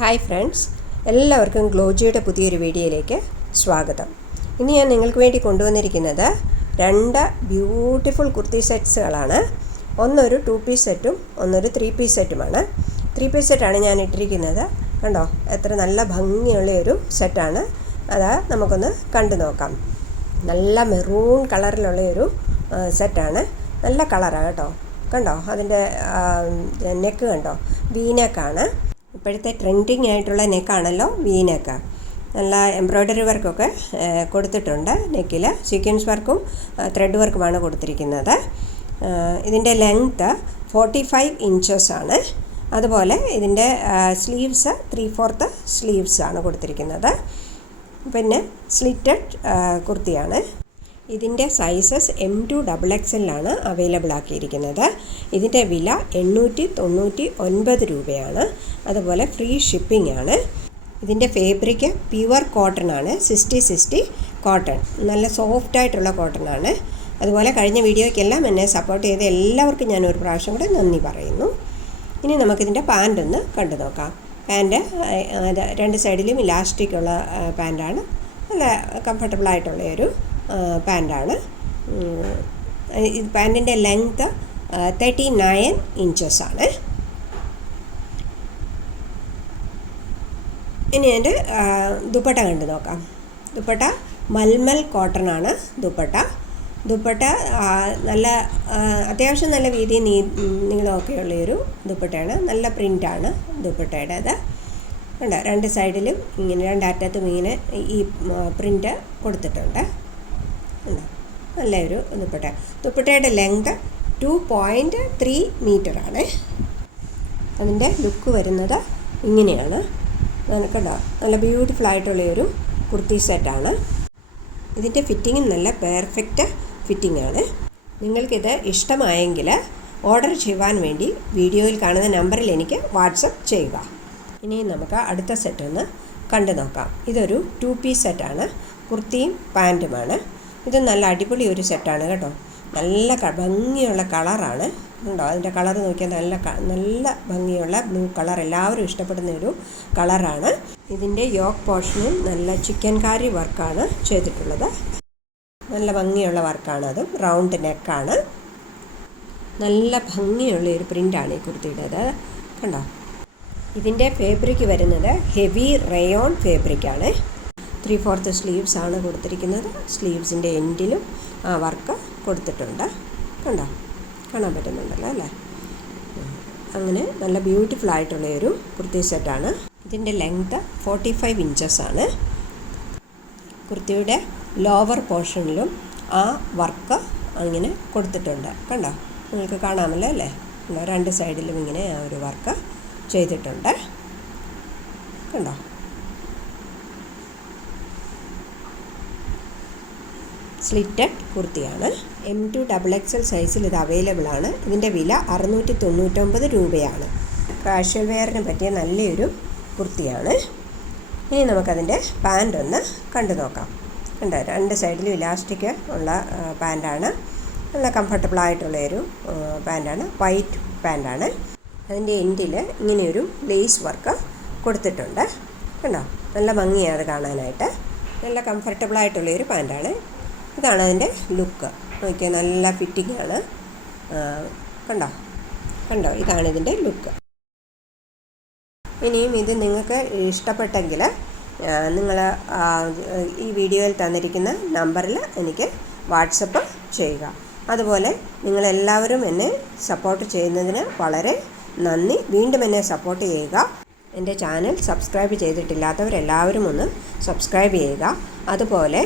Hi friends, എല്ലാവർക്കും ഗ്ലോജിയുടെ പുതിയൊരു വീഡിയോയിലേക്ക് സ്വാഗതം. ഇന്ന് ഞാൻ നിങ്ങൾക്ക് വേണ്ടി കൊണ്ടുവന്നിരിക്കുന്നത് 2 ബ്യൂട്ടിഫുൾ കുർത്തി സെറ്റ്സുകളാണ്. ഒന്നൊരു 2 പീസ് സെറ്റും ഒന്നൊരു 3 പീസ് സെറ്റുമാണ്. 3 പീസ് സെറ്റാണ് ഞാൻ ഇട്ടിരിക്കുന്നത്. കണ്ടോ, എത്ര നല്ല ഭംഗിയുള്ളൊരു സെറ്റാണ്. അത് നമുക്കൊന്ന് കണ്ടു നോക്കാം. നല്ല മെറൂൺ കളറിലുള്ളൊരു സെറ്റാണ്. നല്ല കളറാണ് കേട്ടോ. കണ്ടോ, അതിൻ്റെ നെക്ക് കണ്ടോ, വീനെക്കാണ്. ഇപ്പോഴത്തെ ട്രെൻഡിങ് ആയിട്ടുള്ള നെക്കാണല്ലോ വീനെക്ക്. നല്ല എംബ്രോയ്ഡറി വർക്കൊക്കെ കൊടുത്തിട്ടുണ്ട്. നെക്കിൽ സീക്വൻസ് വർക്കും ത്രെഡ് വർക്കുമാണ് കൊടുത്തിരിക്കുന്നത്. ഇതിൻ്റെ ലെങ്ത്ത് 45 ഇഞ്ചസ് ആണ്. അതുപോലെ ഇതിൻ്റെ സ്ലീവ്സ് 3/4 സ്ലീവ്സ് ആണ് കൊടുത്തിരിക്കുന്നത്. പിന്നെ സ്ലിറ്റഡ് കുർത്തിയാണ്. ഇതിൻ്റെ സൈസസ് M2 XXL അവൈലബിൾ ആക്കിയിരിക്കുന്നത്. ഇതിൻ്റെ വില 899 രൂപയാണ്. അതുപോലെ ഫ്രീ ഷിപ്പിംഗ് ആണ്. ഇതിൻ്റെ ഫാബ്രിക് പ്യുവർ കോട്ടൺ ആണ്. 60 കോട്ടൺ, നല്ല സോഫ്റ്റായിട്ടുള്ള കോട്ടൺ ആണ്. അതുപോലെ കഴിഞ്ഞ വീഡിയോയ്ക്കെല്ലാം എന്നെ സപ്പോർട്ട് ചെയ്ത എല്ലാവർക്കും ഞാൻ ഒരു പ്രാവശ്യം കൂടെ നന്ദി പറയുന്നു. ഇനി നമുക്കിതിൻ്റെ പാൻറ് ഒന്ന് കണ്ടു നോക്കാം. പാൻറ് 2 സൈഡിലും ഇലാസ്റ്റിക് ഉള്ള പാൻറ്റാണ്. നല്ല കംഫർട്ടബിളായിട്ടുള്ളൊരു പാൻറ്റാണ്. പാൻറ്റിൻ്റെ ലെങ്ത്ത് 39 ഇഞ്ചസ് ആണ്. ഇനി എൻ്റെ ദുപ്പട്ട കണ്ടു നോക്കാം. ദുപ്പട്ട മൽമൽ കോട്ടൺ ആണ്. ദുപ്പട്ട നല്ല അത്യാവശ്യം നല്ല വീതി നീളമൊക്കെയുള്ളൊരു ദുപ്പട്ടയാണ്. നല്ല പ്രിൻ്റാണ് ദുപ്പട്ടയുടേത്. ഉണ്ട്, 2 സൈഡിലും ഇങ്ങനെ 2 അറ്റത്തും ഇങ്ങനെ ഈ പ്രിൻ്റ് കൊടുത്തിട്ടുണ്ട്. നല്ലൊരു ദുപ്പട്ടയുടെ ലെങ്ത് 2.3 മീറ്ററാണ്. അതിൻ്റെ ലുക്ക് വരുന്നത് ഇങ്ങനെയാണ്. കണ്ടോ, നല്ല ബ്യൂട്ടിഫുൾ ആയിട്ടുള്ളൊരു കുർത്തി സെറ്റാണ്. ഇതിൻ്റെ ഫിറ്റിങ്ങും നല്ല പെർഫെക്റ്റ് ഫിറ്റിംഗ് ആണ്. നിങ്ങൾക്കിത് ഇഷ്ടമായെങ്കിൽ ഓർഡർ ചെയ്യുവാൻ വേണ്ടി വീഡിയോയിൽ കാണുന്ന നമ്പറിൽ എനിക്ക് വാട്സപ്പ് ചെയ്യുക. ഇനി നമുക്ക് അടുത്ത സെറ്റ് ഒന്ന് കണ്ടു നോക്കാം. ഇതൊരു 2 പീസ് സെറ്റാണ്. കുർത്തിയും പാൻറ്റുമാണ്. ഇത് നല്ല അടിപൊളി ഒരു സെറ്റാണ് കേട്ടോ. നല്ല ഭംഗിയുള്ള കളറാണ്. ഉണ്ടോ, അതിൻ്റെ കളർ നോക്കിയാൽ നല്ല ഭംഗിയുള്ള ബ്ലൂ കളർ, എല്ലാവരും ഇഷ്ടപ്പെടുന്ന ഒരു കളറാണ്. ഇതിൻ്റെ യോക്ക് പോർഷനിൽ നല്ല ചിക്കൻ കാരി വർക്കാണ് ചെയ്തിട്ടുള്ളത്. നല്ല ഭംഗിയുള്ള വർക്കാണ്. അതും റൗണ്ട് നെക്കാണ്. നല്ല ഭംഗിയുള്ള ഒരു പ്രിൻ്റാണ് ഈ കുർത്തിയുടേത്. കണ്ടോ, ഇതിൻ്റെ ഫാബ്രിക് വരുന്നത് ഹെവി റയോൺ ഫാബ്രിക്കാണ്. 3/4 സ്ലീവ്സ് ആണ് കൊടുത്തിരിക്കുന്നത്. സ്ലീവ്സിൻ്റെ എൻഡിലും ആ വർക്ക് കൊടുത്തിട്ടുണ്ട്. കണ്ടോ, കാണാൻ പറ്റുന്നുണ്ടല്ലോ അല്ലേ. അങ്ങനെ നല്ല ബ്യൂട്ടിഫുൾ ആയിട്ടുള്ളൊരു കുർത്തി സെറ്റാണ്. ഇതിൻ്റെ ലെങ്ത്ത് 45 ഇഞ്ചസ് ആണ്. കുർത്തിയുടെ ലോവർ പോർഷനിലും ആ വർക്ക് അങ്ങനെ കൊടുത്തിട്ടുണ്ട്. കണ്ടോ, നിങ്ങൾക്ക് കാണാമല്ലോ അല്ലേ. 2 സൈഡിലും ഇങ്ങനെ ആ ഒരു വർക്ക് ചെയ്തിട്ടുണ്ട്. കണ്ടോ, സ്ലിറ്റഡ് കുർത്തിയാണ്. M2 XXL സൈസിൽ ഇത് അവൈലബിൾ ആണ്. ഇതിൻ്റെ വില 699 രൂപയാണ്. കാഷ്വൽ വെയറിന് പറ്റിയ നല്ലൊരു കുർത്തിയാണ്. ഇനി നമുക്കതിൻ്റെ പാൻറ് ഒന്ന് കണ്ടു നോക്കാം. കണ്ടോ, 2 സൈഡിലും ഇലാസ്റ്റിക് ഉള്ള പാൻറ്റാണ്. നല്ല കംഫർട്ടബിളായിട്ടുള്ളൊരു പാൻറ്റാണ്. വൈറ്റ് പാൻറ്റാണ്. അതിൻ്റെ എൻഡിൽ ഇങ്ങനെയൊരു ലേസ് വർക്ക് കൊടുത്തിട്ടുണ്ട്. കണ്ടോ, നല്ല ഭംഗിയാണ് കാണാനായിട്ട്. നല്ല കംഫർട്ടബിളായിട്ടുള്ളൊരു പാൻറ്റാണ്. ഇതാണ് അതിൻ്റെ ലുക്ക്. നോക്കിയാൽ നല്ല ഫിറ്റിംഗ് ആണ്. കണ്ടോ, ഇതാണ് ഇതിൻ്റെ ലുക്ക്. ഇനിയും ഇത് നിങ്ങൾക്ക് ഇഷ്ടപ്പെട്ടെങ്കിൽ നിങ്ങൾ ഈ വീഡിയോയിൽ തന്നിരിക്കുന്ന നമ്പറിൽ എനിക്ക് വാട്സപ്പ് ചെയ്യുക. അതുപോലെ നിങ്ങളെല്ലാവരും എന്നെ സപ്പോർട്ട് ചെയ്യുന്നതിന് വളരെ നന്ദി. വീണ്ടും എന്നെ സപ്പോർട്ട് ചെയ്യുക. എൻ്റെ ചാനൽ സബ്സ്ക്രൈബ് ചെയ്തിട്ടില്ലാത്തവരെല്ലാവരും ഒന്ന് സബ്സ്ക്രൈബ് ചെയ്യുക. അതുപോലെ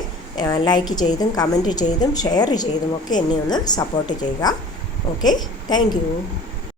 ലൈക്ക് ചെയ്തും കമൻറ്റ് ചെയ്തും ഷെയർ ചെയ്തുമൊക്കെ എന്നെ ഒന്ന് സപ്പോർട്ട് ചെയ്യുക. Okay, thank you.